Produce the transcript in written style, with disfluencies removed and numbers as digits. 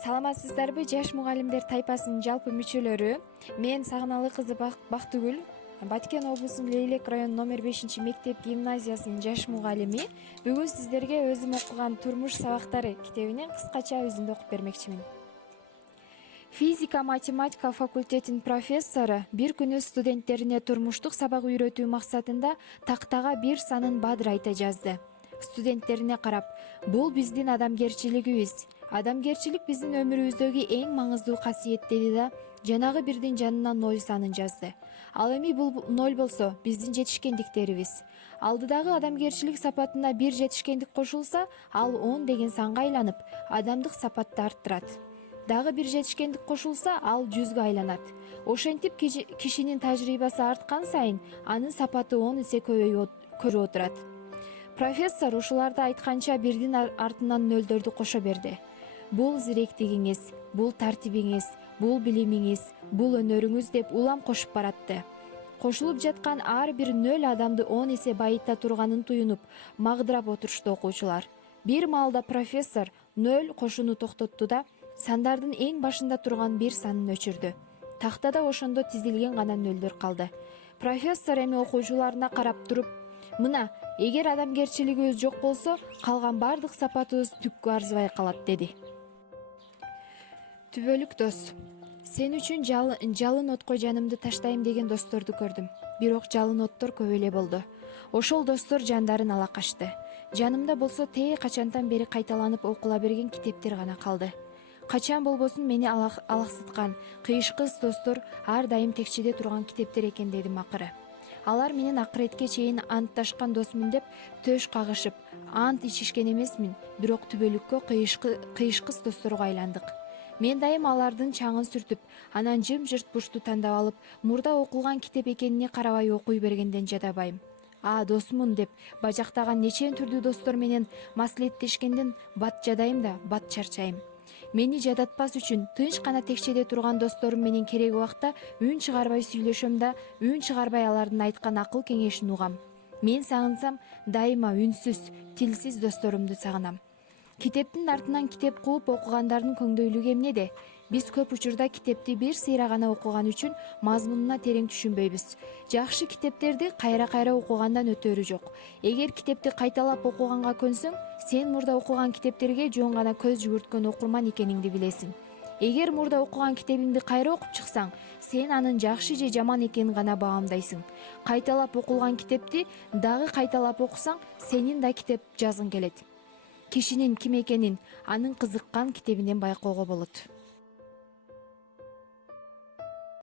Саламатсыздарбы жаш мугалимдер тайпасынын жалпы мүчөлөрү? Мен Сагыналы кызы Бактыгүл, Баткен облусунун Лейлек району номер 5-мектеп гимназиясынын жаш мугалими. Бүгүн сиздерге өзүм окуган турмуш сабактары китебинен кыскача үзүндү окуп бермекчимин. Физика математика факультетинин профессору бир күнү студенттерине турмуштук сабак үйрөтүү максатында тактага бир санын бадырайта жазды. Студенттерине карап, бул биздин адамгерчилигибиз. Адамгерчилик биздин өмүрүбүздөгү эң маңыздуу касиет деди да, жанагы бирдин жанына 0 санын жазды. Ал эми бул 0 болсо биздин жетишкендиктерибиз. Алдыдагы адамгерчилик сапатына бир жетишкендик кошулса, ал 10 деген санга айланып, адамдык сапатты арттырат. Дагы бир жетишкендик кошулса, ал 100гө айланат. Ошентип кишинин тажрыйбасы арткан сайын анын сапаты 10 эсе көбөйүп отурат. Профессор ушуларды айтканча бирдин артынан нөлдөрдү кошо берди. Бул зиректигиңиз, бул тартибиңиз, бул билимиңиз, бул өнөрүңүз деп улам кошуп баратты. Кошулуп жаткан ар бир 0 адамды 10 эсе байыта турганын туюнуп, магдырап отурушту окуучулар. Бир маалда профессор 0 кошууну токтотту да, сандардын эң башында турган бир санын өчүрдү. Тактада ошондо тизилген гана нөлдөр калды. Профессор эми окуучуларына карап туруп, мына, эгер адамгерчилигибиз жок болсо, калган бардык сапатыбыз түккө арзыбай калат, деди. Түбөлүк дос. Сен үчүн жалын отко жанымды таштайм деген досторду көрдүм. Бирок жалын оттор көп эле болду. Ошол достор жандарын ала качты. Жанымда болсо качантан бери кайталанып окула берген китептер гана калды. Качан болбосун мени алаксыткан, кыйышкыс достор ар дайым текчеде турган китептер экен, дедим акыры. Алар менен акыретке чейин антташкан досмун деп төш кагышып, ант ичишкен эмесмин, бирок түбөлүккө кыйышкыс досторго айландык. Мен дайым алардын чаңын сүртүп, анан жымжырт бушту тандап алып, мурда окулган китеп экенине карабай окуй бергенден жадабайм. Досмун деп бажактаган нечен түрдүү достор менен маслихеттешкенден бат жадайм да, бат чарчайм. Мени жадатпас үчүн тынч гана текчеде турган досторум менен керек убакта үн чыгарбай сүйлөшөм да, үн чыгарбай алардын айткан акыл кеңешин угам. Мен сагынсам, дайыма үнсүз, тилсиз досторумду сагынам. Китептин артынан китеп кууп окугандардын көңдөйлүгү эмнеде? Биз көп учурда китепти бир сыйра гана окуган үчүн мазмунуна терең түшүнбөйбүз. Жакшы китептерди кайра окугандан өтөрү жок. Эгер китепти кайталап окуганга көнсөң, сен мурда окуган китептерге жөн гана көз жүгүрткөн окурман экениңди билесиң. Эгер мурда окуган китебиңди кайра окуп чыксаң, сен анын жакшы же жаман экенин гана баамдайсың. Кайталап окулган китепти дагы кайталап окусаң, сенин да китеп жазгың келет. Кишинин ким экенин анын кызыккан китебинен байкоого болот.